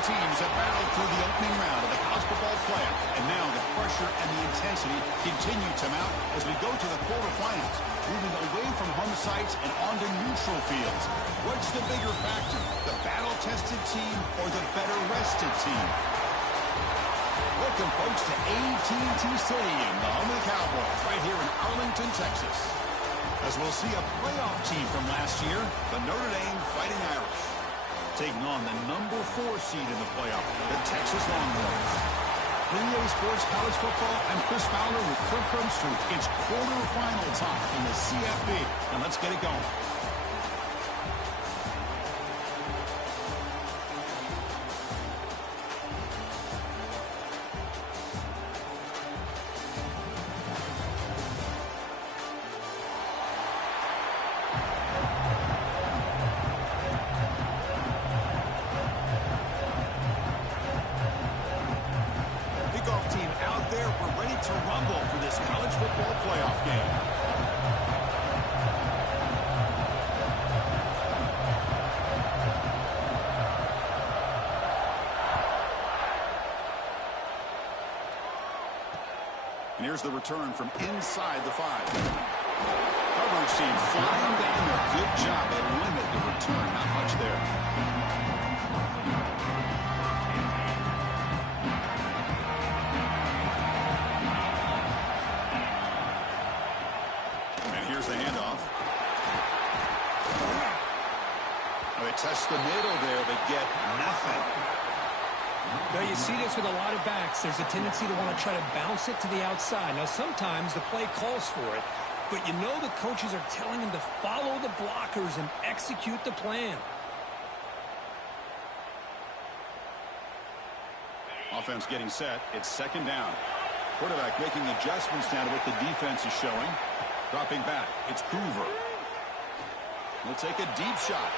teams have battled through the opening round of the college football playoff, and now the pressure and the intensity continue to mount as we go to the quarterfinals, moving away from home sites and onto neutral fields. What's the bigger factor, the battle-tested team or the better-rested team? Welcome, folks, to AT&T Stadium, the home of the Cowboys, right here in Arlington, Texas. As we'll see a playoff team from last year, the Notre Dame Fighting Irish, taking on the number 4 seed in the playoff, the Texas Longhorns. In EA Sports College Football, I'm Chris Fowler with Kirk Herbstreit. It's quarterfinal time in the CFB, and let's get it going. And here's the return from inside the 5. Coverage team flying down there. Good job. They limit the return. Not much there. And here's the handoff. They test the middle there, but get nothing. Now, you see this with a lot of backs. There's a tendency to want to try to bounce it to the outside. Now, sometimes the play calls for it, but you know the coaches are telling them to follow the blockers and execute the plan. Offense getting set. It's second down. Quarterback making adjustments now to what the defense is showing. Dropping back. It's Hoover. He'll take a deep shot.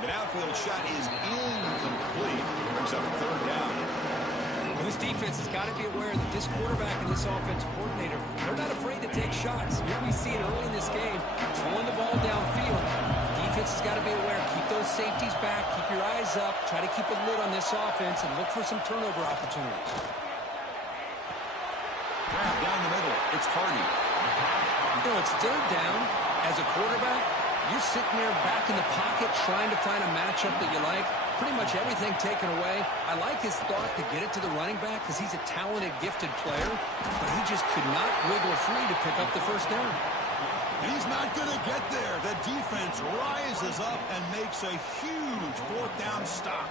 The outfield shot is incomplete. Brings up third down. Well, this defense has got to be aware that this quarterback and this offensive coordinator, they're not afraid to take shots. Here we see it early in this game, throwing the ball downfield. The defense has got to be aware. Keep those safeties back. Keep your eyes up. Try to keep a lid on this offense and look for some turnover opportunities. Grab down the middle. It's Hardy. You know, it's third down. As a quarterback, you're sitting there back in the pocket trying to find a matchup that you like. Pretty much everything taken away. I like his thought to get it to the running back because he's a talented, gifted player, but he just could not wiggle free to pick up the first down. He's not going to get there. The defense rises up and makes a huge fourth down stop.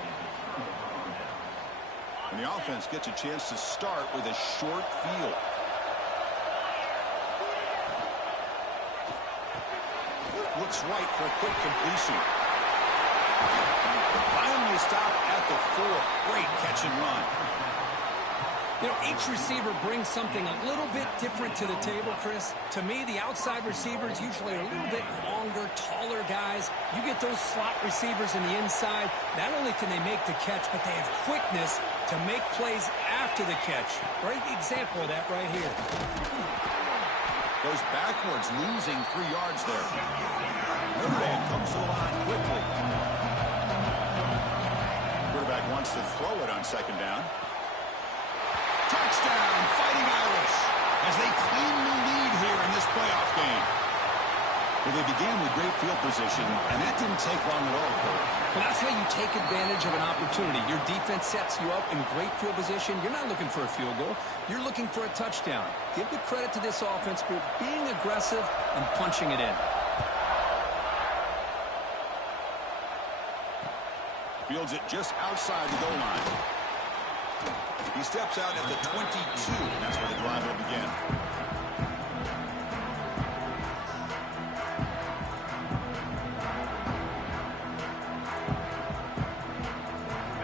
And the offense gets a chance to start with a short field. Looks right for a quick completion. Finally stop at the 4. Great catch and run. You know, each receiver brings something a little bit different to the table, Chris. To me, the outside receivers usually are a little bit longer, taller guys. You get those slot receivers in the inside. Not only can they make the catch, but they have quickness to make plays after the catch. Great example of that right here. Goes backwards, losing 3 yards there. Notre Dame comes to the line quickly. Quarterback wants to throw it on second down. Touchdown, Fighting Irish, as they claim the lead here in this playoff game. Well, they began with great field position, and that didn't take long at all, Cole. Well, that's how you take advantage of an opportunity. Your defense sets you up in great field position. You're not looking for a field goal. You're looking for a touchdown. Give the credit to this offense for being aggressive and punching it in. Fields it just outside the goal line. He steps out at the 22. That's where the drive will begin.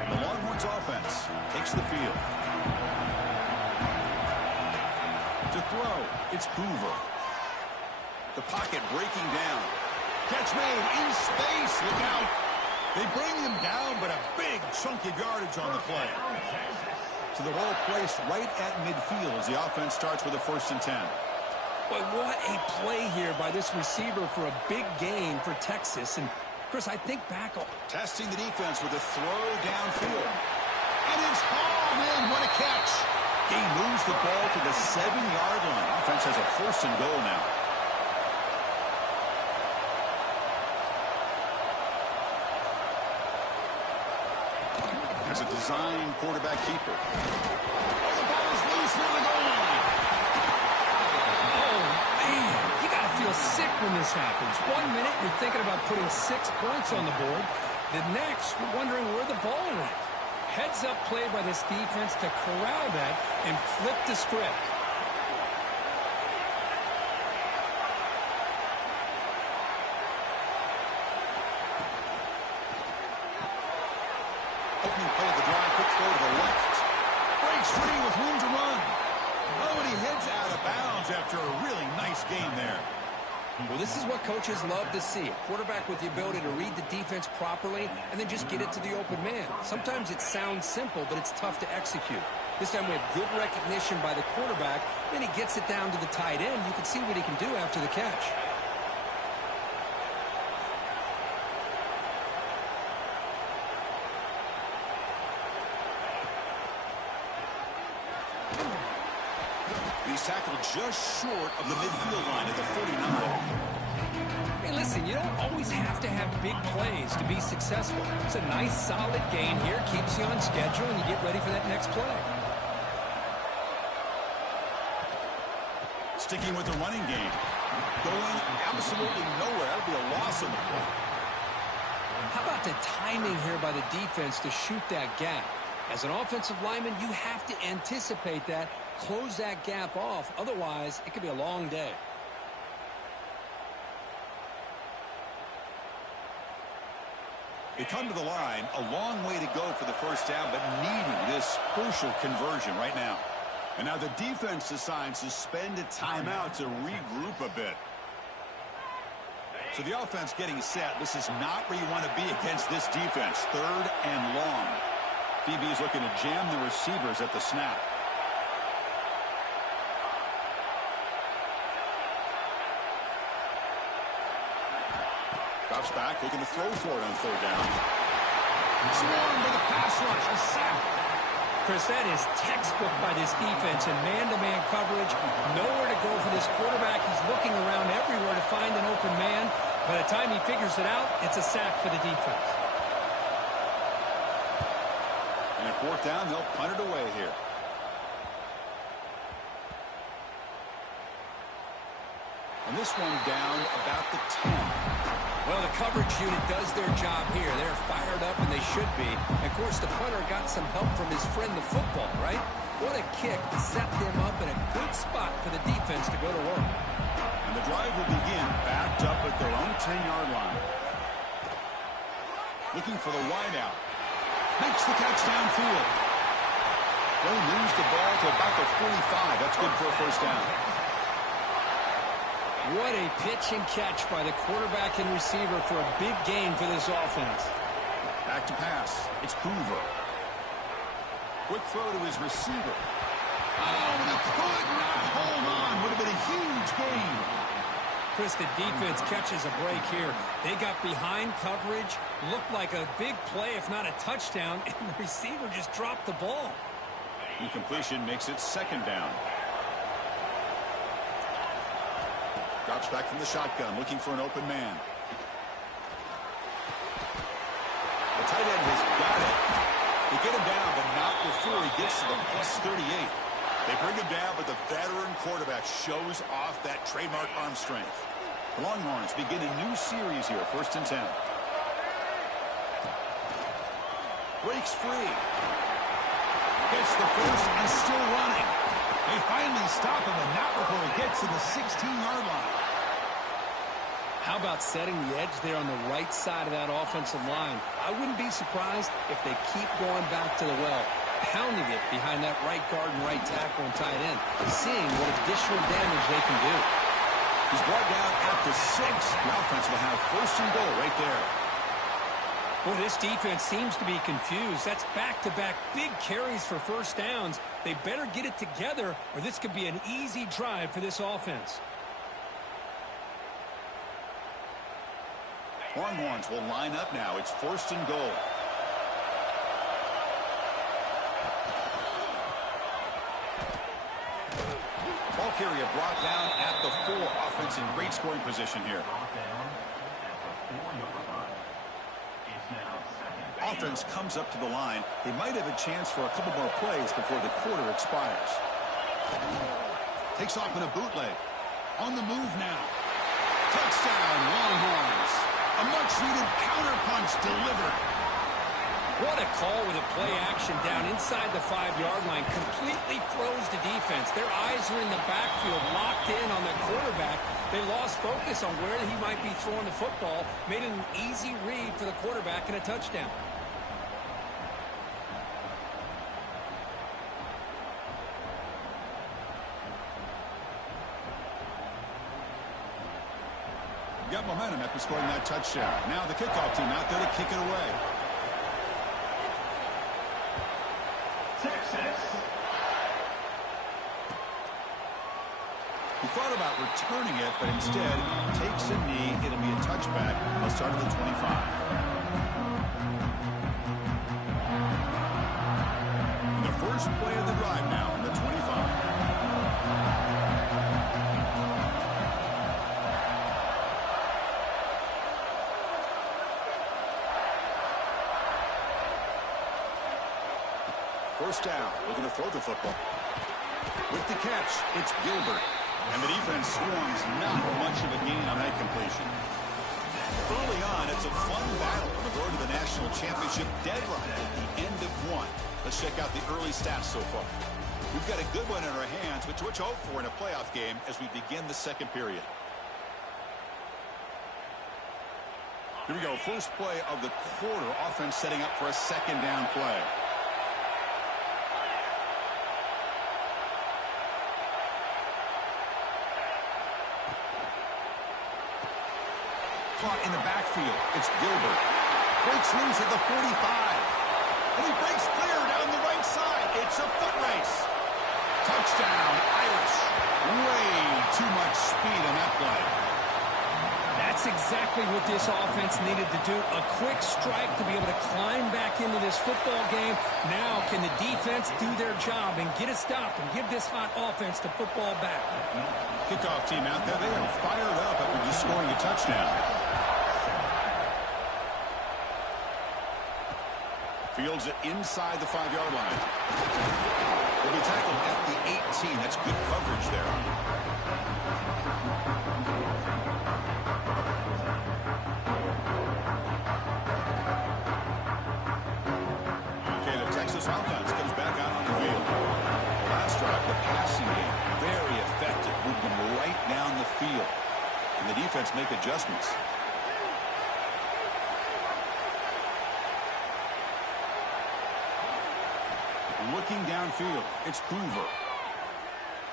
The Longhorns offense takes the field. To throw, it's Hoover. The pocket breaking down. Catch made in space. Look out. They bring him down, but a big chunk of yardage on the play. So the ball placed right at midfield as the offense starts with a 1st and 10. Boy, what a play here by this receiver for a big gain for Texas. And Chris, I think back. Testing the defense with a throw downfield. And it's hauled in. What a catch. He moves the ball to the 7-yard line. Offense has a 1st and goal now. As a design quarterback keeper. Oh, the ball is loose near the goal line. Oh, man. You got to feel sick when this happens. 1 minute, you're thinking about putting 6 points on the board. The next, you're wondering where the ball went. Heads-up play by this defense to corral that and flip the script. Opening play of the drive, quick throw to the left. Breaks free with room to run. Oh, and he heads out of bounds after a really nice game there. Well, this is what coaches love to see. A quarterback with the ability to read the defense properly and then just get it to the open man. Sometimes it sounds simple, but it's tough to execute. This time we have good recognition by the quarterback. Then he gets it down to the tight end. You can see what he can do after the catch. He's tackled just short of the midfield line at the 49. Hey, listen, you don't always have to have big plays to be successful. It's a nice, solid gain here. Keeps you on schedule, and you get ready for that next play. Sticking with the running game. Going absolutely nowhere. That'll be a loss on the play. How about the timing here by the defense to shoot that gap? As an offensive lineman, you have to anticipate that, close that gap off. Otherwise, it could be a long day. They come to the line, a long way to go for the 1st down, but needing this crucial conversion right now. And now the defense decides to spend a timeout to regroup a bit. So the offense getting set. This is not where you want to be against this defense. 3rd and long. DB is looking to jam the receivers at the snap. Drops back, looking to throw for it on 3rd down. Swarmed by the pass rush, a sack. Chris, that is textbook by this defense in man-to-man coverage. Nowhere to go for this quarterback. He's looking around everywhere to find an open man. By the time he figures it out, it's a sack for the defense. And at 4th down, they'll punt it away here. And this one down about the 10. Well, the coverage unit does their job here. They're fired up, and they should be. And, of course, the punter got some help from his friend, the football, right? What a kick to set them up in a good spot for the defense to go to work. And the drive will begin backed up at their own 10-yard line. Looking for the wideout. Makes the catch downfield. They lose the ball to about the 45. That's good for a 1st down. What a pitch and catch by the quarterback and receiver for a big gain for this offense. Back to pass. It's Hoover. Quick throw to his receiver. Oh, and he could not hold on. Would have been a huge gain. Chris, the defense catches a break here. They got behind coverage, looked like a big play, if not a touchdown, and the receiver just dropped the ball. Incompletion makes it 2nd down. Drops back from the shotgun, looking for an open man. The tight end has got it. They get him down, but not before he gets to the +38. They bring him down, but the veteran quarterback shows off that trademark arm strength. The Longhorns begin a new series here, 1st and 10. Breaks free. Gets the first and still running. They finally stop him, and not before he gets to the 16-yard line. How about setting the edge there on the right side of that offensive line? I wouldn't be surprised if they keep going back to the well, pounding it behind that right guard and right tackle and tight end, seeing what additional damage they can do. He's brought down at the 6. The offense will have 1st and goal right there. Well, this defense seems to be confused. That's back-to-back big carries for 1st downs. They better get it together, or this could be an easy drive for this offense. Longhorns will line up now. It's 1st and goal. Ball carrier brought down at the 4. Offense in great scoring position here. Offense comes up to the line. They might have a chance for a couple more plays before the quarter expires. Takes off in a bootleg. On the move now. Touchdown, Longhorns. A much-needed counterpunch delivered. What a call with a play action down inside the 5-yard line. Completely froze the defense. Their eyes are in the backfield, locked in on the quarterback. They lost focus on where he might be throwing the football. Made it an easy read for the quarterback and a touchdown. Got momentum after scoring that touchdown. Now the kickoff team out there to kick it away. Texas. He thought about returning it, but instead takes a knee. It'll be a touchback. They'll start at the 25. The first play of the drive now from the 25. First down. We're going to throw the football. With the catch, it's Gilbert. And the defense swarms not much of a gain on that completion. Early on, it's a fun battle on the road to the national championship deadline at the end of 1. Let's check out the early stats so far. We've got a good one in our hands, which we'll hope for in a playoff game as we begin the second period. Here we go. First play of the quarter. Offense setting up for a second down play. Caught in the backfield. It's Gilbert. Breaks loose at the 45. And he breaks clear down the right side. It's a foot race. Touchdown, Irish. Way too much speed on that play. That's exactly what this offense needed to do. A quick strike to be able to climb back into this football game. Now can the defense do their job and get a stop and give this hot offense the football back? Kickoff team out there. They are fired up after just scoring a touchdown. Fields it inside the 5-yard line. Will be tackled at the 18. That's good coverage there. Okay, the Texas offense comes back out on the field. Last drive, the passing game, very effective. Moved them right down the field. And the defense make adjustments. Looking downfield, it's Hoover.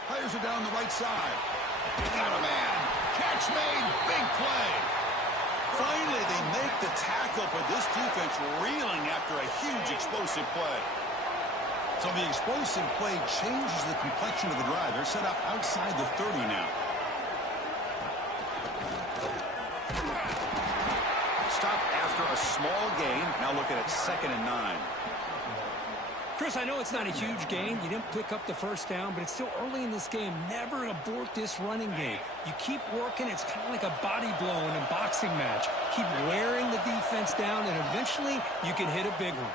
Fires it down the right side. Got a man. Catch made. Big play. Finally, they make the tackle, but this defense reeling after a huge explosive play. So the explosive play changes the complexion of the drive. They're set up outside the 30 now. Stop after a small gain. Now looking at 2nd and 9. Chris, I know it's not a huge gain. You didn't pick up the first down, but it's still early in this game. Never abort this running game. You keep working. It's kind of like a body blow in a boxing match. Keep wearing the defense down, and eventually you can hit a big one.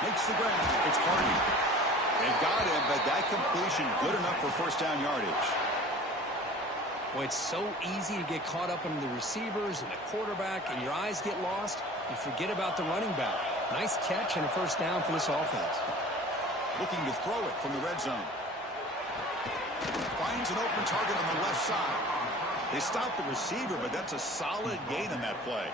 Makes the grab. It's Hardy. They got him, but that completion good enough for first down yardage. Boy, it's so easy to get caught up in the receivers and the quarterback, and your eyes get lost. You forget about the running back. Nice catch and a first down for this offense. Looking to throw it from the red zone. Finds an open target on the left side. They stop the receiver, but that's a solid gain on that play.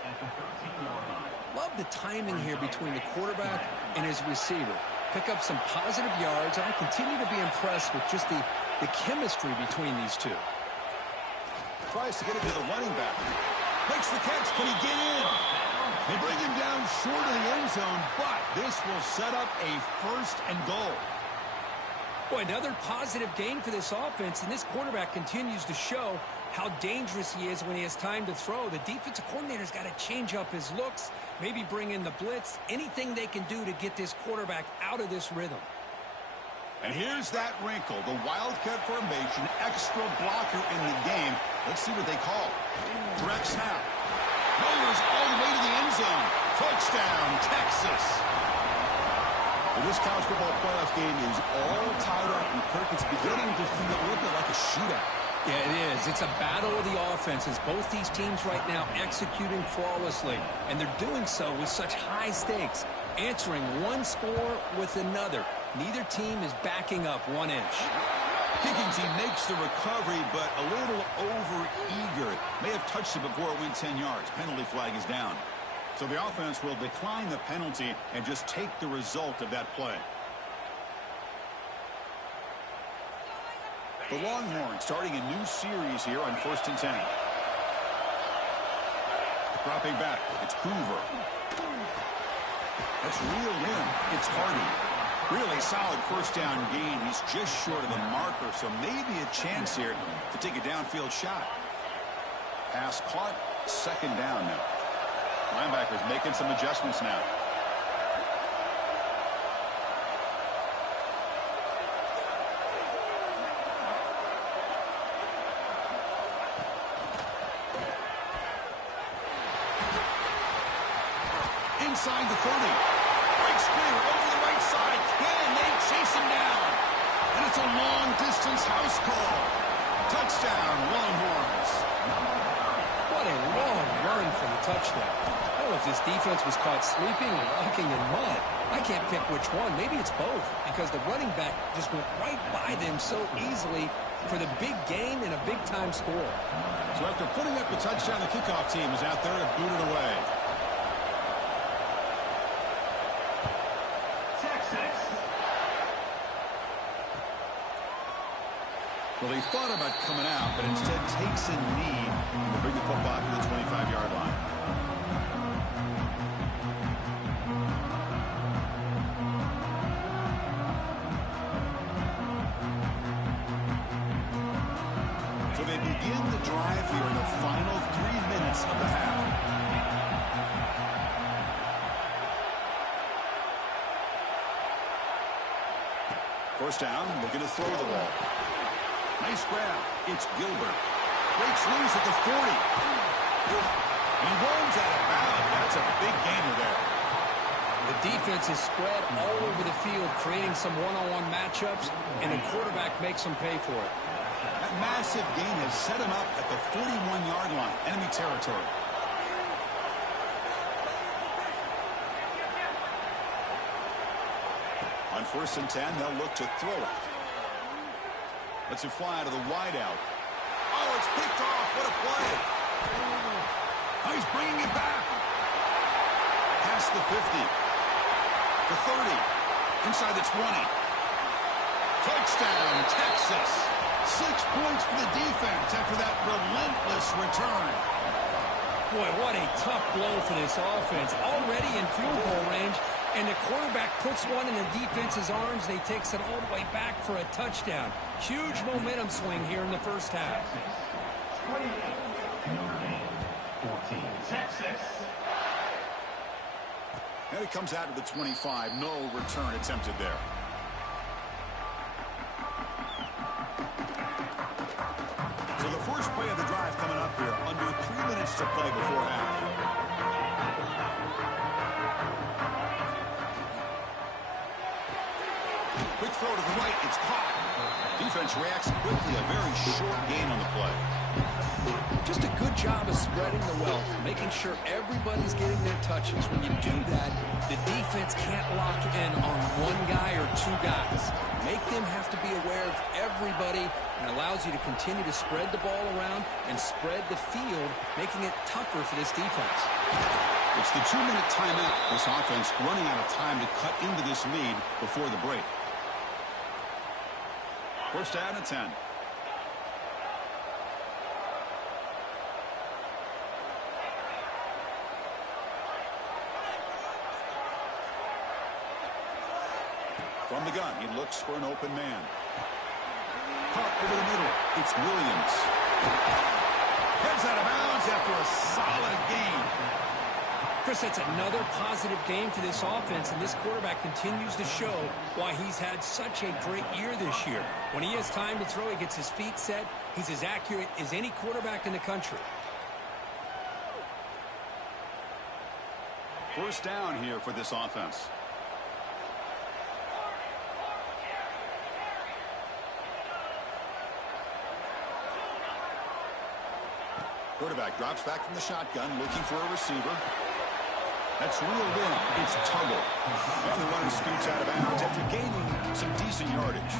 Love the timing here between the quarterback and his receiver. Pick up some positive yards, and I continue to be impressed with just the chemistry between these two. Tries to get it to the running back. Makes the catch. Can he get in? They bring him down short of the end zone, but this will set up a 1st and goal. Boy, another positive game for this offense, and this quarterback continues to show how dangerous he is when he has time to throw. The defensive coordinator's got to change up his looks, maybe bring in the blitz, anything they can do to get this quarterback out of this rhythm. And here's that wrinkle, the wildcat formation, extra blocker in the game. Let's see what they call. Direct snap. Rollers all the way to the end zone. Touchdown, Texas. Well, this college football playoff game is all tied up, and Kirk, it's beginning to feel a little bit like a shootout. Yeah, it is. It's a battle of the offenses. Both these teams right now executing flawlessly, and they're doing so with such high stakes, answering one score with another. Neither team is backing up 1 inch. Kicking team makes the recovery, but a little over-eager. May have touched it before it went 10 yards. Penalty flag is down. So the offense will decline the penalty and just take the result of that play. The Longhorns starting a new series here on 1st and 10. Dropping back, it's Hoover. That's reeled in. It's Hardy. Really solid first down gain. He's just short of the marker, so maybe a chance here to take a downfield shot. Pass caught, 2nd down now. Linebackers making some adjustments now. Inside the 30. Breaks clear over the right side. Can they chase him down? And it's a long-distance house call. Touchdown, Longhorns. What a long run for the touchdown. I don't know if this defense was caught sleeping or walking in mud. I can't pick which one. Maybe it's both, because the running back just went right by them so easily for the big gain and a big-time score. So after putting up the touchdown, the kickoff team is out there to boot it away. Well, he thought about coming out, but instead takes a knee to bring the football to the 25-yard line. So they begin the drive here in the final 3 minutes of the half. First down, looking to throw the ball. Nice grab. It's Gilbert. Breaks loose at the 40. And he rolls out of bounds. That's a big gainer there. The defense is spread all over the field, creating some one-on-one matchups, and the quarterback makes them pay for it. That massive gain has set him up at the 41-yard line, enemy territory. On 1st and 10, they'll look to throw it. Lets it fly out of the wideout. Oh, it's picked off. What a play. Oh, he's bringing it back. Past the 50. The 30. Inside the 20. Touchdown, Texas. 6 points for the defense after that relentless return. Boy, what a tough blow for this offense. Already in field goal range, and the quarterback puts one in the defense's arms, and he takes it all the way back for a touchdown. Huge momentum swing here in the first half. 14, Texas. And it comes out of the 25. No return attempted there. So the first play of the drive coming up here. Under 3 minutes to play before half. Quick throw to the right. It's caught. Defense reacts quickly. A very short gain on the play. Just a good job of spreading the wealth, making sure everybody's getting their touches. When you do that, the defense can't lock in on one guy or two guys. Make them have to be aware of everybody, and allows you to continue to spread the ball around and spread the field, making it tougher for this defense. It's the 2-minute timeout. This offense running out of time to cut into this lead before the break. First down and 10. From the gun, he looks for an open man. Caught over the middle. It's Williams. Heads out of bounds after a solid gain. Chris, that's another positive game for this offense, and this quarterback continues to show why he's had such a great year this year. When he has time to throw, he gets his feet set. He's as accurate as any quarterback in the country. First down here for this offense. Quarterback drops back from the shotgun, looking for a receiver. That's reeled in. It's Tuggle. And the runner scoots out of bounds after gaining some decent yardage.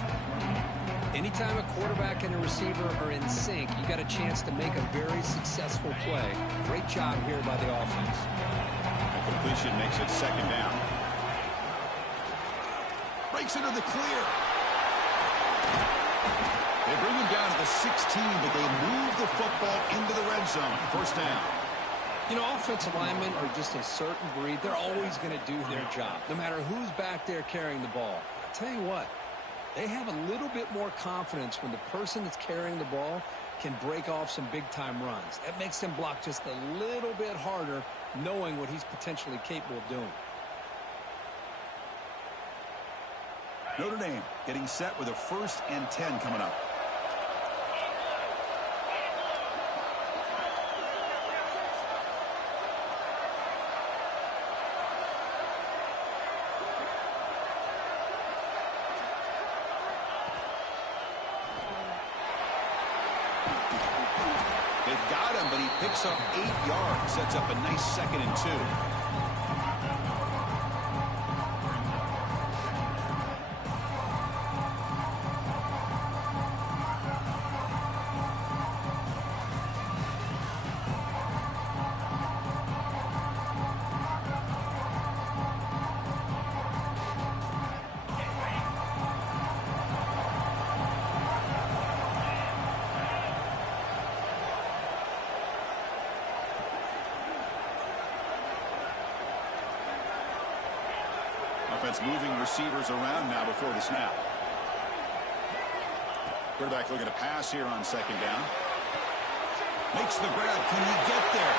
Anytime a quarterback and a receiver are in sync, you got a chance to make a very successful play. Great job here by the offense. The completion makes it second down. Breaks into the clear. They bring him down to the 16, but they move the football into the red zone. First down. You know, offensive linemen are just a certain breed. They're always going to do their job, no matter who's back there carrying the ball. I'll tell you what, they have a little bit more confidence when the person that's carrying the ball can break off some big-time runs. That makes them block just a little bit harder, knowing what he's potentially capable of doing. Notre Dame getting set with a 1st and 10 coming up. They've got him, but he picks up 8 yards. Sets up a nice 2nd and 2. Offense moving receivers around now before the snap. Quarterback looking to pass here on 2nd down. Makes the grab. Can he get there?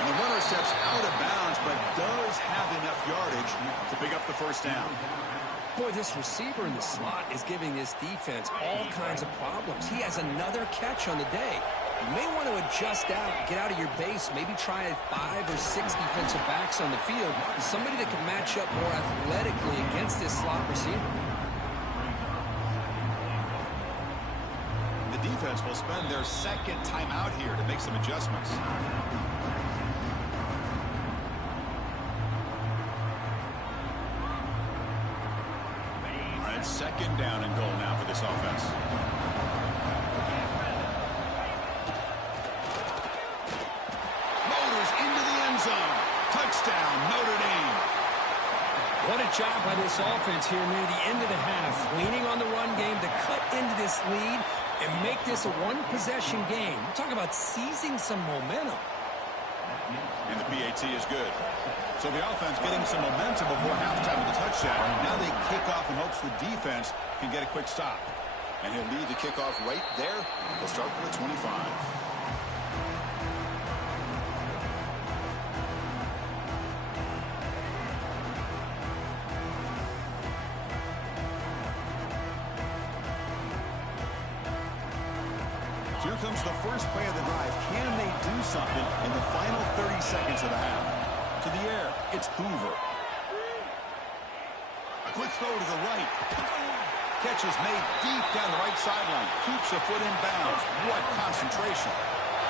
And the runner steps out of bounds, but does have enough yardage to pick up the 1st down. Boy, this receiver in the slot is giving this defense all kinds of problems. He has another catch on the day. You may want to adjust out, get out of your base, maybe try 5 or 6 defensive backs on the field. Somebody that can match up more athletically against this slot receiver. The defense will spend their 2nd time out here to make some adjustments. All right, 2nd down and goal now for this offense. Touchdown, Notre Dame. What a job by this offense here near the end of the half. Leaning on the run game to cut into this lead and make this a one-possession game. We're talking about seizing some momentum. And the PAT is good. So the offense getting some momentum before halftime with the touchdown. Now they kick off in hopes the defense can get a quick stop. And he'll lead the kickoff right there. They'll start with the 25. Here comes the first play of the drive. Can they do something in the final 30 seconds of the half? To the air, it's Hoover. A quick throw to the right. Catch is made deep down the right sideline. Keeps a foot in bounds. What concentration.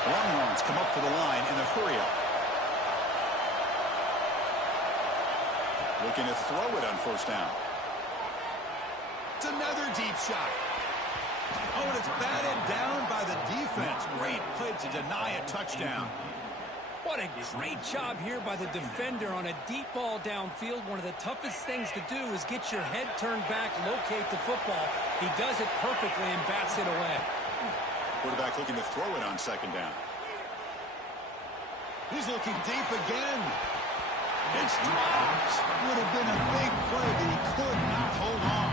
Longhorns come up to the line in a hurry up. Looking to throw it on 1st down. It's another deep shot. Oh, and it's batted down by the defense. Great play to deny a touchdown. What a great job here by the defender on a deep ball downfield. One of the toughest things to do is get your head turned back, locate the football. He does it perfectly and bats it away. Quarterback looking to throw it on 2nd down. He's looking deep again. It's dropped. Would have been a big play, but he could not hold on.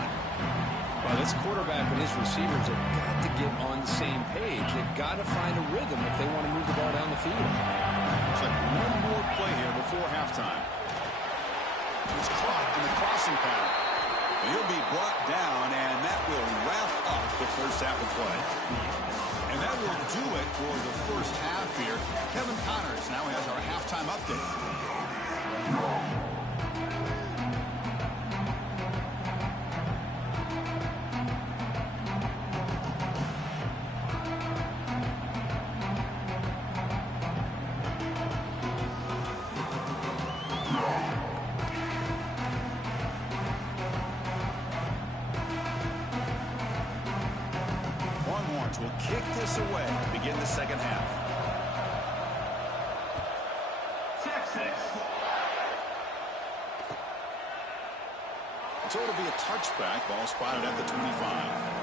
Well, this quarterback and his receivers have got to get on the same page. They've got to find a rhythm if they want to move the ball down the field. Looks like one more play here before halftime. He's caught in the crossing pattern. He'll be brought down, and that will wrap up the first half of play. And that will do it for the first half here. Kevin Connors now has our halftime update. Will kick this away, begin the second half. Texas. So it'll be a touchback, ball spotted at the 25.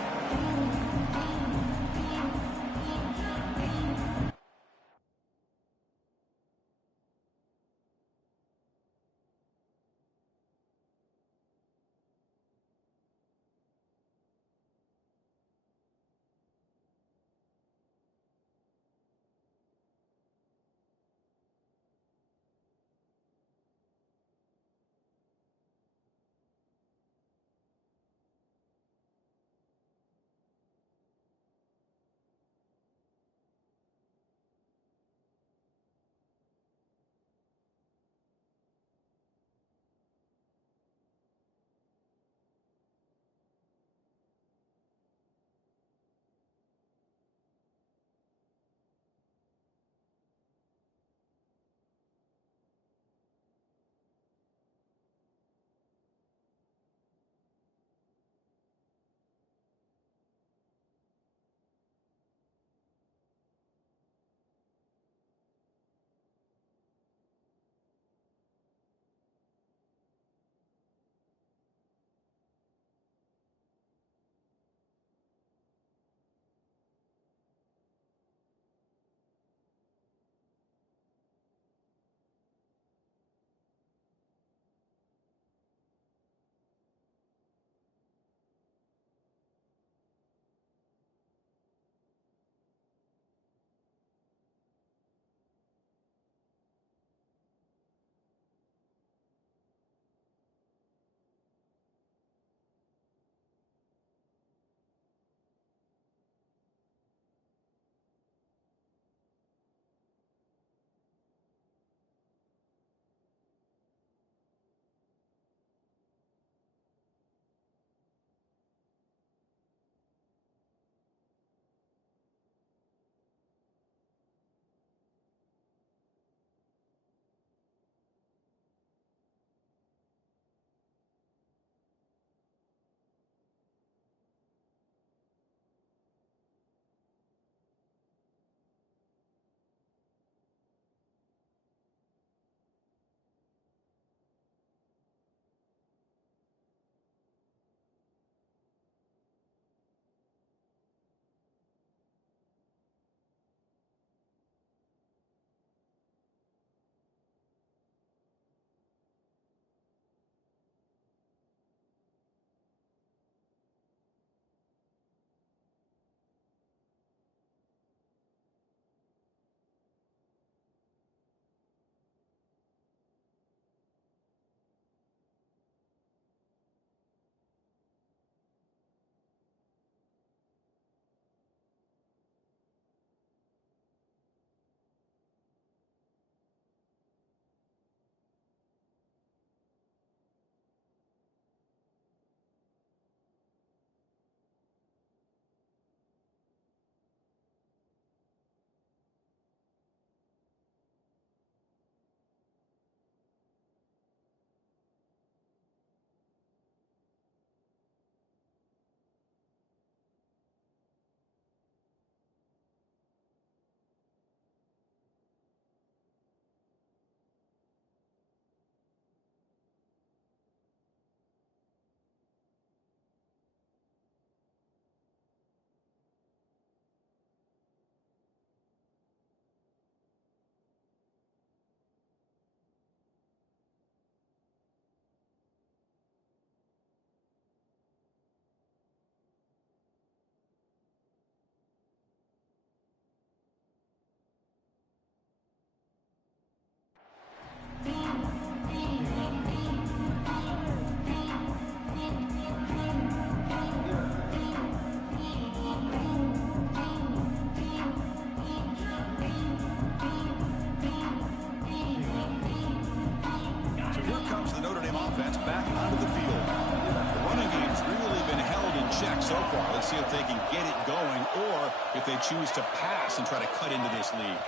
far. Let's see if they can get it going or if they choose to pass and try to cut into this lead.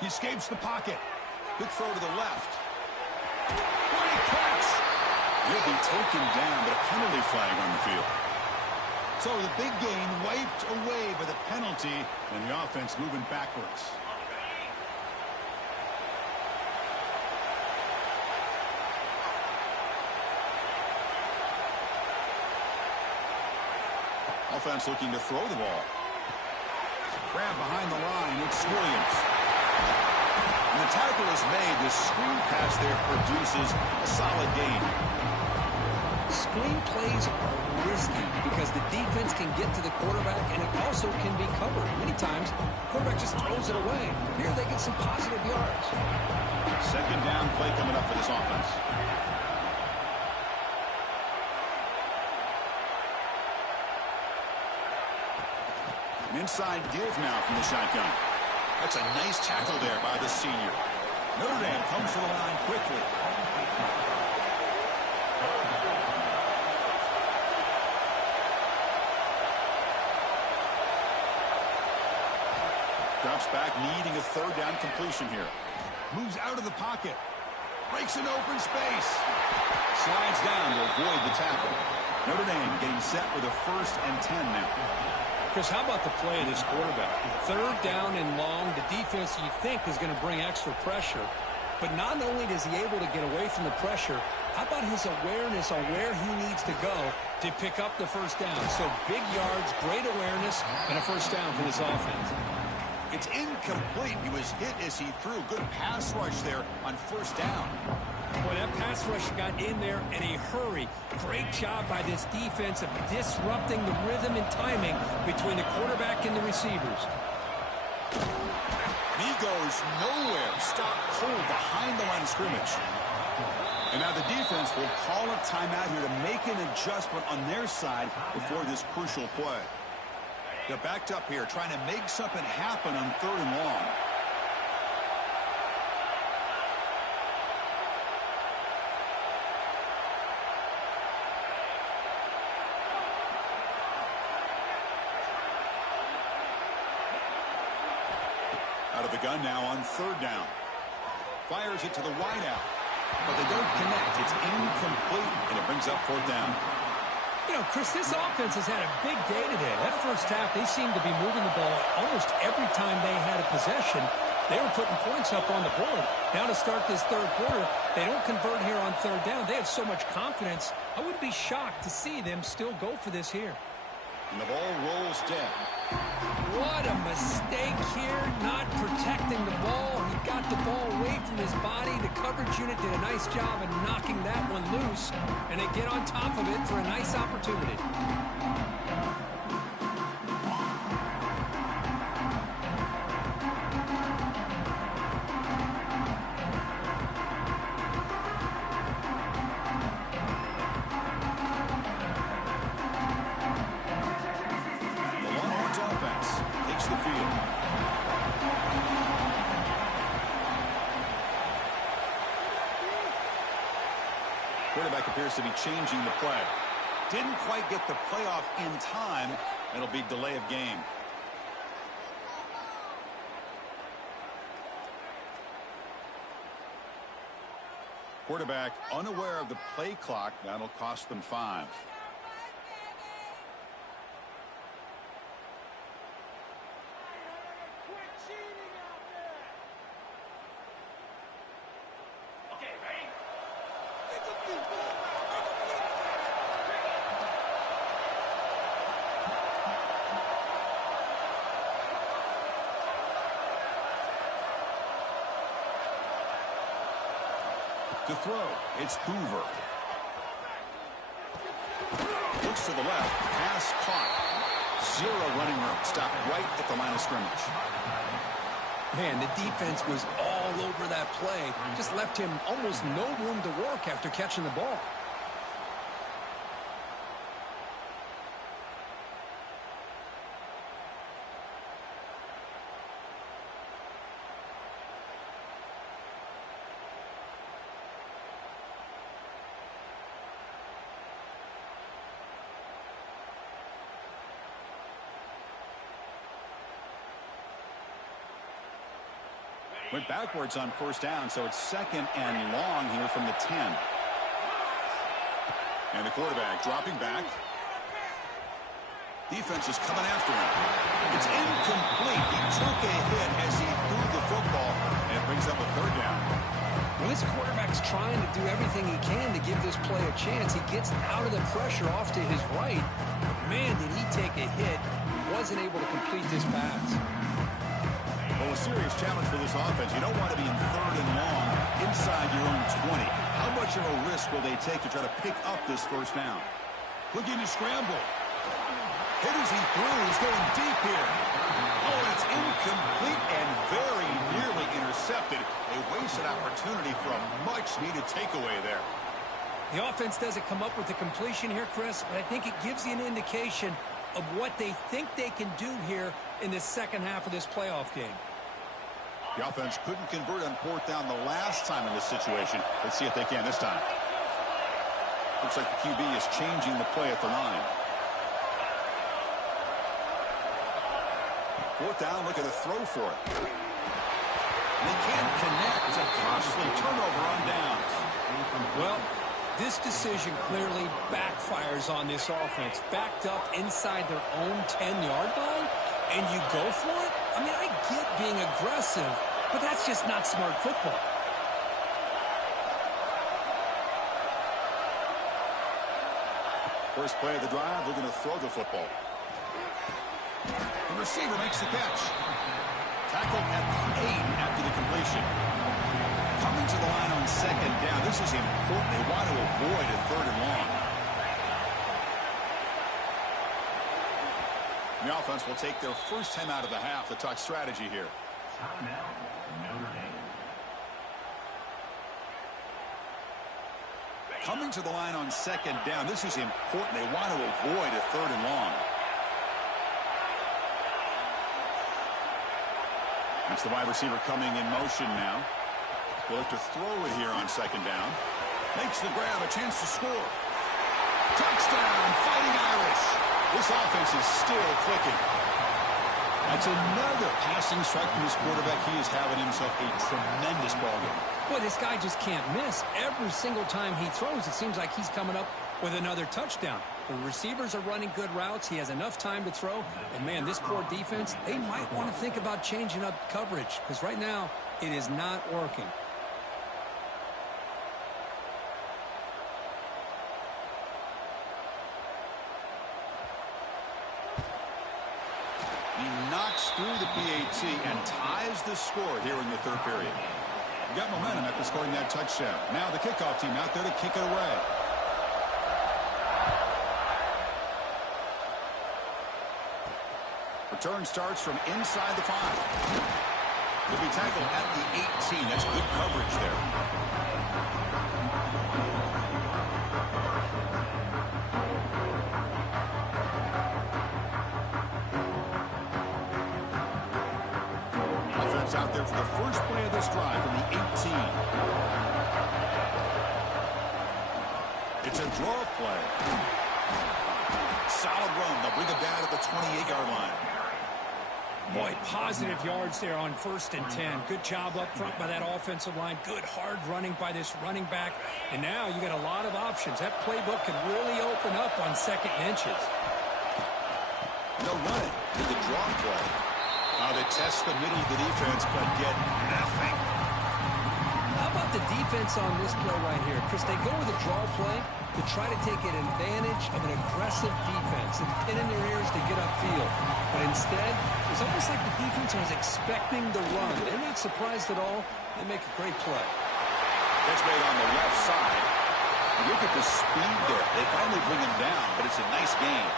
He escapes the pocket. Quick throw to the left. Great catch. He'll be taken down, but a penalty flag on the field. So the big gain wiped away by the penalty, and the offense moving backwards. Offense looking to throw the ball. Grab behind the line. It's Williams. And the tackle is made. The screen pass there produces a solid gain. Screen plays are risky because the defense can get to the quarterback, and it also can be covered. Many times, the quarterback just throws it away. Here they get some positive yards. Second down play coming up for this offense. An inside give now from the shotgun. That's a nice tackle there by the senior. Notre Dame comes to the line quickly. Drops back, needing a third down completion here. Moves out of the pocket. Breaks an open space. Slides down to avoid the tackle. Notre Dame getting set with a 1st and 10 now. Chris, how about the play of this quarterback? Third down and long. The defense, you think, is going to bring extra pressure. But not only is he able to get away from the pressure, how about his awareness on where he needs to go to pick up the first down? So big yards, great awareness, and a first down for this offense. It's incomplete. He was hit as he threw. Good pass rush there on first down. Boy, that pass rush got in there in a hurry. Great job by this defense of disrupting the rhythm and timing between the quarterback and the receivers. And he goes nowhere. Stopped cold behind the line of scrimmage. And now the defense will call a timeout here to make an adjustment on their side before this crucial play. They're backed up here, trying to make something happen on 3rd and long. Out of the gun now on 3rd down. Fires it to the wideout, but they don't connect. It's incomplete, and it brings up 4th down. You know, Chris, this offense has had a big day today. That first half, they seemed to be moving the ball almost every time they had a possession. They were putting points up on the board. Now to start this 3rd quarter, they don't convert here on 3rd down. They have so much confidence. I wouldn't be shocked to see them still go for this here. And the ball rolls dead. What a mistake here, not protecting the ball. He got the ball away from his body. The coverage unit did a nice job of knocking that one loose, and they get on top of it for a nice opportunity. Quarterback appears to be changing the play. Didn't quite get the playoff in time. It'll be delay of game. Quarterback unaware of the play clock. That'll cost them 5. To throw, it's Hoover. Looks to the left, pass caught. 0 running room, stopped right at the line of scrimmage. Man, the defense was all over that play. Just left him almost no room to work after catching the ball. Went backwards on first down, so it's second and long here from the 10. And the quarterback dropping back. Defense is coming after him. It's incomplete. He took a hit as he threw the football, and it brings up a third down. Well, this quarterback's trying to do everything he can to give this play a chance. He gets out of the pressure off to his right. But man, did he take a hit. He wasn't able to complete this pass. Well, a serious challenge for this offense. You don't want to be in third and long inside your own 20. How much of a risk will they take to try to pick up this first down? Looking to scramble. Hit as he threw. He's going deep here. Oh, and it's incomplete and very nearly intercepted. A wasted opportunity for a much-needed takeaway there. The offense doesn't come up with the completion here, Chris, but I think it gives you an indication of what they think they can do here in the second half of this playoff game. The offense couldn't convert on fourth down the last time in this situation. Let's see if they can this time. Looks like the QB is changing the play at the line. Fourth down, look at a throw for it. They can't connect. A costly turnover on downs. Well, this decision clearly backfires on this offense. Backed up inside their own 10-yard line, and you go for it? I mean, I get being aggressive, but that's just not smart football. First play of the drive, looking to throw the football. The receiver makes the catch. Tackled at the 8 after the completion. Coming to the line on second down. This is important. They want to avoid a third and long. The offense will take their first time out of the half to talk strategy here. Timeout, Notre Dame. Coming to the line on second down. This is important. They want to avoid a third and long. That's the wide receiver coming in motion now. They'll look to throw it here on second down. Makes the grab, a chance to score. Touchdown, Fighting Irish. This offense is still clicking. That's another passing strike from this quarterback. He is having himself a tremendous ball game. Boy, this guy just can't miss. Every single time he throws, it seems like he's coming up with another touchdown. The receivers are running good routes. He has enough time to throw. And, man, this poor defense, they might want to think about changing up coverage because right now it is not working. He knocks through the PAT and ties the score here in the third period. Got momentum after scoring that touchdown. Now the kickoff team out there to kick it away. Return starts from inside the 5. He'll be tackled at the 18. That's good coverage there. Offense out there for the first play of this drive from the 18. It's a draw play. Solid run. They'll bring it down at the 28-yard line. Boy, positive yards there on 1st and 10. Good job up front by that offensive line. Good hard running by this running back. And now you got a lot of options. That playbook can really open up on second and inches. They'll run it with the draw play. They test the middle of the defense, but get nothing. How about the defense on this play right here? Chris, they go with a draw play to try to take an advantage of an aggressive defense and pin in their ears to get upfield. But instead, it's almost like the defense was expecting the run. They're not surprised at all. They make a great play. That's made on the left side. Look at the speed there. They finally bring him down, but it's a nice gain.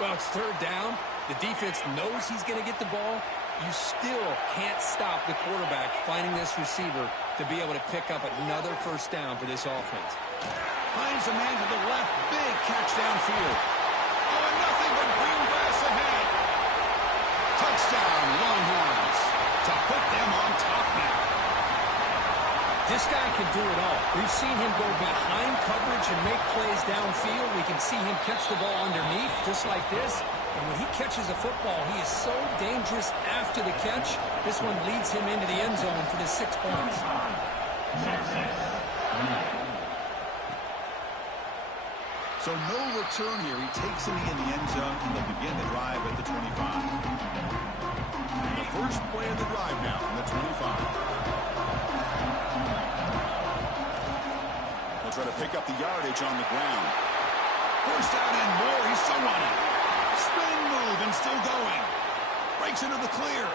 Well, it's third down. The defense knows he's going to get the ball. You still can't stop the quarterback finding this receiver to be able to pick up another first down for this offense. Finds a man to the left. Big catch downfield. Oh, nothing but green grass ahead. Touchdown, Longhorns. To put them on top now. This guy can do it all. We've seen him go behind coverage and make plays downfield. We can see him catch the ball underneath just like this. And when he catches a football, he is so dangerous after the catch. This one leads him into the end zone for the 6 points. So no return here. He takes him in the end zone, and they'll begin the drive at the 25. The first play of the drive now from the 25. They'll try to pick up the yardage on the ground. First down and more. He's still running. Spin move and still going. Breaks into the clear.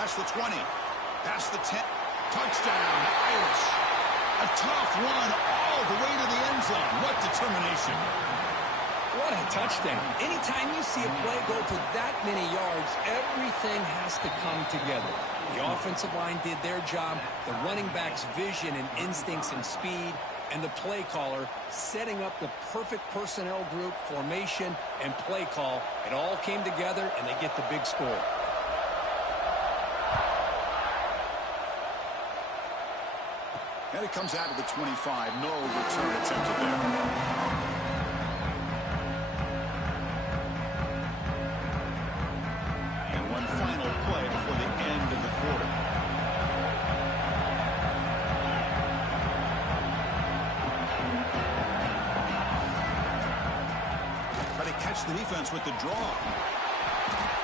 Past the 20. Past the 10. Touchdown, Irish. A tough one all the way to the end zone. What determination. What a touchdown. Anytime you see a play go for that many yards, everything has to come together. The offensive line did their job, the running back's vision and instincts and speed, and the play caller setting up the perfect personnel group, formation, and play call. It all came together, and they get the big score. And it comes out of the 25. No return attempted there. Final play before the end of the quarter. Try to catch the defense with the draw.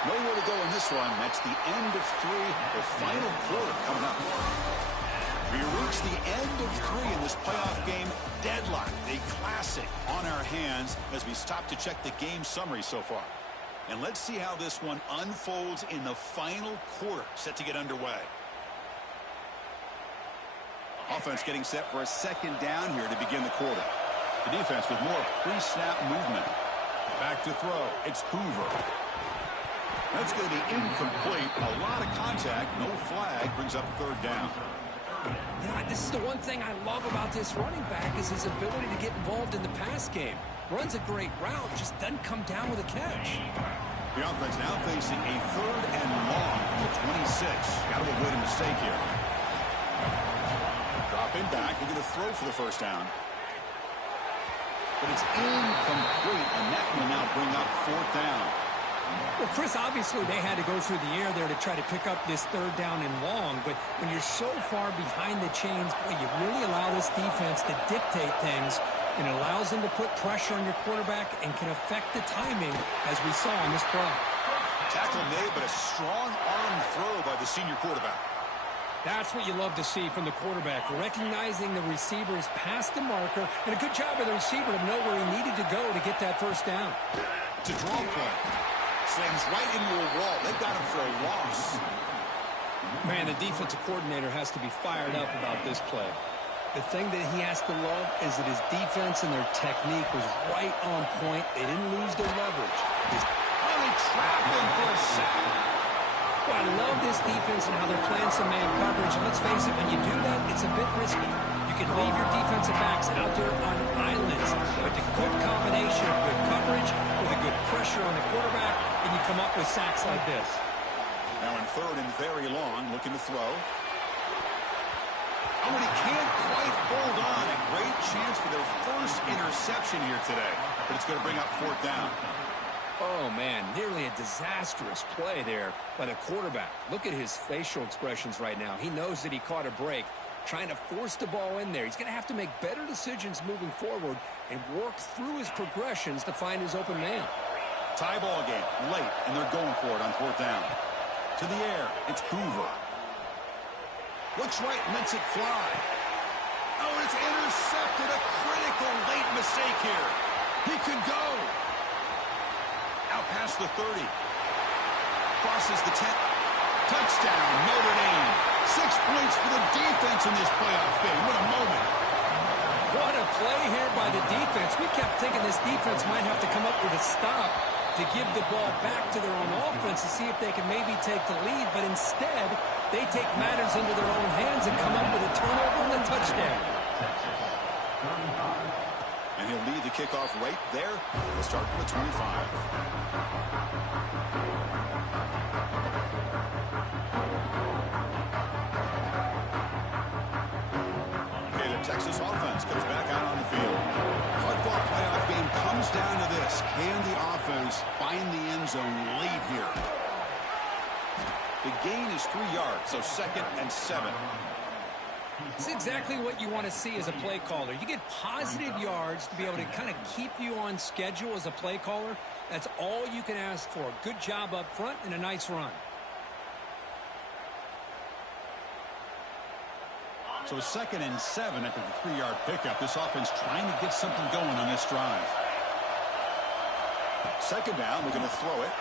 Nowhere to go in this one. That's the end of 3. The final quarter coming up. We reach the end of 3 in this playoff game. Deadlock, a classic on our hands as we stop to check the game summary so far. And let's see how this one unfolds in the final quarter, set to get underway. Offense getting set for a second down here to begin the quarter. The defense with more pre-snap movement. Back to throw. It's Hoover. That's going to be incomplete. A lot of contact. No flag. Brings up third down. Yeah, this is the one thing I love about this running back is his ability to get involved in the pass game. Runs a great route, just doesn't come down with a catch. The offense now facing a third and long from the 26. Got to avoid a mistake here. Dropping back, they're going to throw for the first down. But it's incomplete, and that will now bring up fourth down. Well, Chris, obviously they had to go through the air there to try to pick up this third down and long, but when you're so far behind the chains, boy, you really allow this defense to dictate things, and it allows them to put pressure on your quarterback and can affect the timing, as we saw on this play. Tackle made, but a strong arm throw by the senior quarterback. That's what you love to see from the quarterback, recognizing the receiver's past the marker, and a good job of the receiver to know where he needed to go to get that first down. It's a draw play. Slams right into a wall. They've got him for a loss. Man, the defensive coordinator has to be fired up about this play. The thing that he has to love is that his defense and their technique was right on point. They didn't lose their leverage. Really trapping for a sack. Well, I love this defense and how they're playing some man coverage. And let's face it, when you do that, it's a bit risky. You can leave your defensive backs out there on islands, but the good combination of good coverage with a good pressure on the quarterback, and you come up with sacks like this. Now in third and very long, looking to throw. Oh, and he can't quite hold on. A great chance for their first interception here today, but it's going to bring up fourth down. Oh, man, nearly a disastrous play there by the quarterback. Look at his facial expressions right now. He knows that he caught a break, trying to force the ball in there. He's going to have to make better decisions moving forward and work through his progressions to find his open man. Tie ball game, late, and they're going for it on fourth down. To the air, it's Hoover. Looks right, lets it fly. Oh, it's intercepted. A critical late mistake here. He could go. Out past the 30. Crosses the 10. Touchdown, Notre Dame. 6 points for the defense in this playoff game. What a moment. What a play here by the defense. We kept thinking this defense might have to come up with a stop to give the ball back to their own offense to see if they can maybe take the lead, but instead they take matters into their own hands and come up with a turnover and a touchdown. And he'll lead the kickoff right there. We'll start from the 25. Okay, the Texas offense comes back out on the field. Hardball playoff game comes down to this. Can the offense offense find the end zone late here. The gain is 3 yards, so 2nd and 7. It's exactly what you want to see as a play caller. You get positive yards to be able to kind of keep you on schedule as a play caller. That's all you can ask for. Good job up front and a nice run. So 2nd and 7 after the 3-yard pickup. This offense trying to get something going on this drive. 2nd down, they're going to throw it.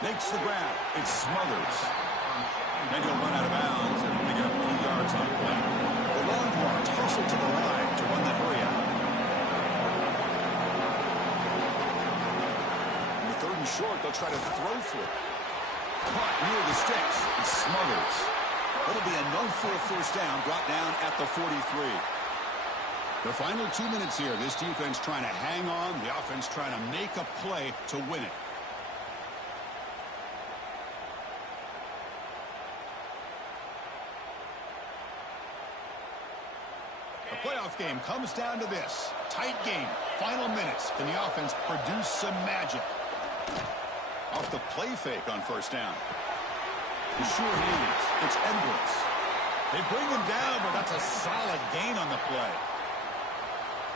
Makes the grab. It's Smothers. Then he'll run out of bounds and pick up a few yards on the play. The Longhorns hustle to the line to run the hurry out. In the 3rd and short, they'll try to throw for it. Caught near the sticks. It's Smothers. That'll be a no-full 1st down, brought down at the 43. The final 2 minutes here. This defense trying to hang on. The offense trying to make a play to win it. The playoff game comes down to this. Tight game. Final minutes. Can the offense produce some magic? Off the play fake on 1st down. The sure hands. It's Edwards. They bring him down, but that's a solid gain on the play.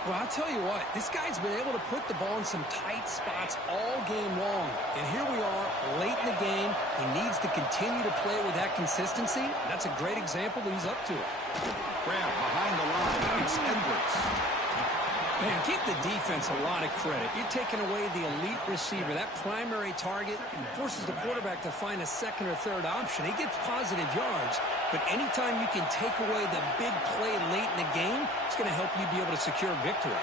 Well, I'll tell you what, this guy's been able to put the ball in some tight spots all game long. And here we are, late in the game. He needs to continue to play with that consistency. That's a great example that he's up to it. Grab behind the line. It's Edwards. Man, give the defense a lot of credit. You're taking away the elite receiver. That primary target forces the quarterback to find a 2nd or 3rd option. He gets positive yards, but anytime you can take away the big play late in the game, it's going to help you be able to secure victory.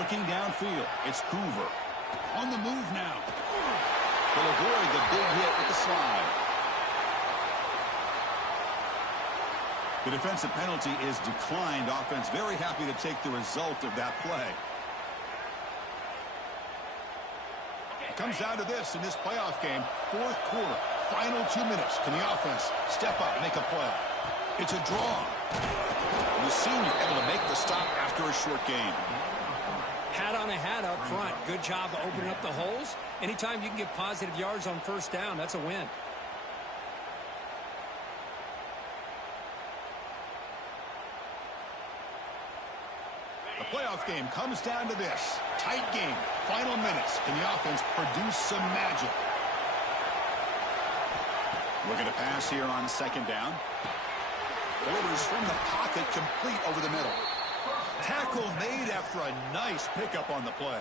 Looking downfield, it's Hoover. On the move now. They'll avoid the big hit with the slide. The defensive penalty is declined. Offense very happy to take the result of that play. It comes down to this in this playoff game. 4th quarter, final 2 minutes. Can the offense step up, make a play? It's a draw. And the senior able to make the stop after a short gain. Hat on a hat up front. Good job of opening up the holes. Anytime you can get positive yards on 1st down, that's a win. The playoff game comes down to this. Tight game. Final minutes. Can the offense produce some magic? Looking to pass here on 2nd down. Orders from the pocket, complete over the middle. Tackle made after a nice pickup on the play.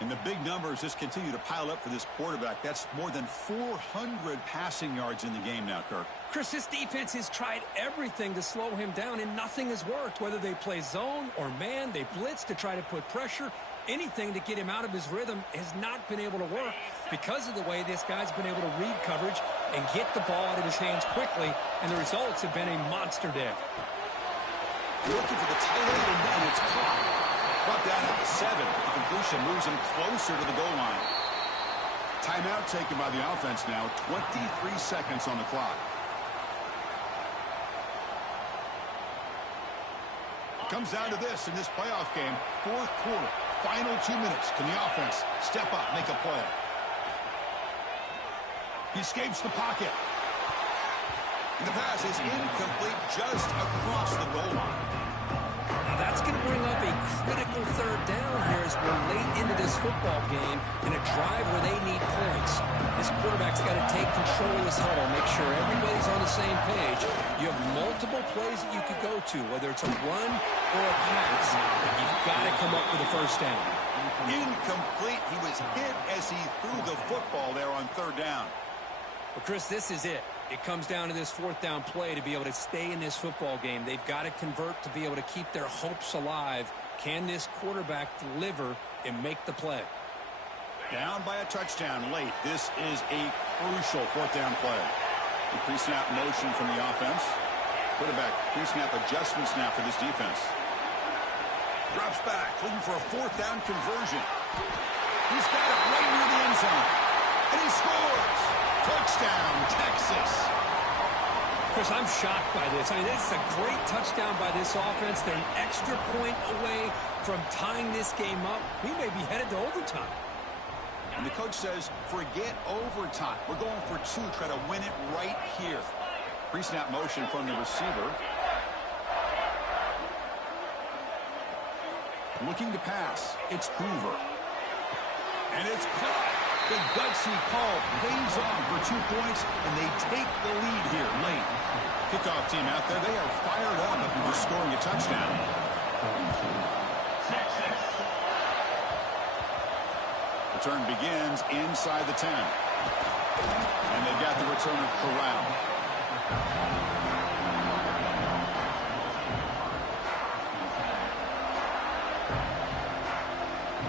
And the big numbers just continue to pile up for this quarterback. That's more than 400 passing yards in the game now, Kirk. Chris, this defense has tried everything to slow him down, and nothing has worked. Whether they play zone or man, they blitz to try to put pressure. Anything to get him out of his rhythm has not been able to work because of the way this guy's been able to read coverage and get the ball out of his hands quickly, and the results have been a monster day. Looking for the tight end, and it's caught. Brought down at the 7. The completion moves him closer to the goal line. Timeout taken by the offense now. 23 seconds on the clock. It comes down to this in this playoff game. 4th quarter, final 2 minutes. Can the offense step up, make a play? He escapes the pocket. And the pass is incomplete just across the goal line. Now that's going to bring up a critical 3rd down here as we're late into this football game in a drive where they need points. This quarterback's got to take control of this huddle, make sure everybody's on the same page. You have multiple plays that you could go to, whether it's a run or a pass, but you've got to come up with a 1st down. Incomplete. He was hit as he threw the football there on 3rd down. Well, Chris, this is it. It comes down to this 4th down play to be able to stay in this football game. They've got to convert to be able to keep their hopes alive. Can this quarterback deliver and make the play? Down by a touchdown late. This is a crucial 4th down play. The pre-snap motion from the offense. Quarterback pre-snap adjustments now for this defense. Drops back, looking for a 4th down conversion. He's got it right near the end zone. And he scores! Touchdown, Texas. Chris, I'm shocked by this. I mean, this is a great touchdown by this offense. They're an extra point away from tying this game up. We may be headed to overtime. And the coach says, forget overtime. We're going for two. Try to win it right here. Pre-snap motion from the receiver. Looking to pass. It's Hoover. And it's caught. The gutsy call pays off for 2 points, and they take the lead here late. Kickoff team out there, they are fired up after just scoring a touchdown. Return begins inside the 10. And they've got the returner corralled.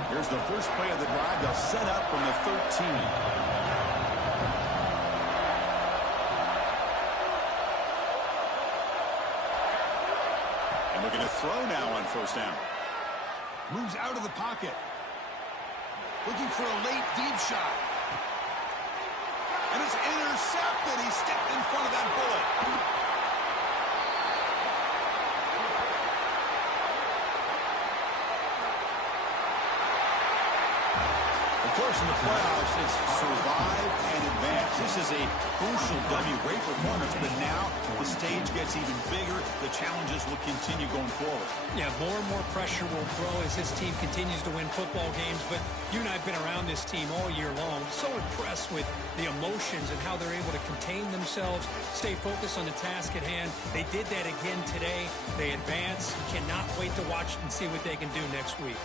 Here's the first play of the drive. They'll set up from the 13. And looking to throw now on first down. Moves out of the pocket. Looking for a late deep shot. And it's intercepted. He stepped in front of that bullet. Of course, in the playoffs, it's survive and advance. This is a crucial W. Great performance, but now the stage gets even bigger. The challenges will continue going forward. Yeah, more and more pressure will grow as this team continues to win football games. But you and I have been around this team all year long. So impressed with the emotions and how they're able to contain themselves, stay focused on the task at hand. They did that again today. They advance. Cannot wait to watch and see what they can do next week.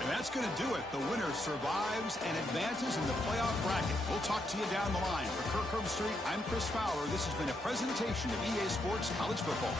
And that's going to do it. The winner survives and advances in the playoff bracket. We'll talk to you down the line. For Kirk Herbstreit, I'm Chris Fowler. This has been a presentation of EA Sports College Football.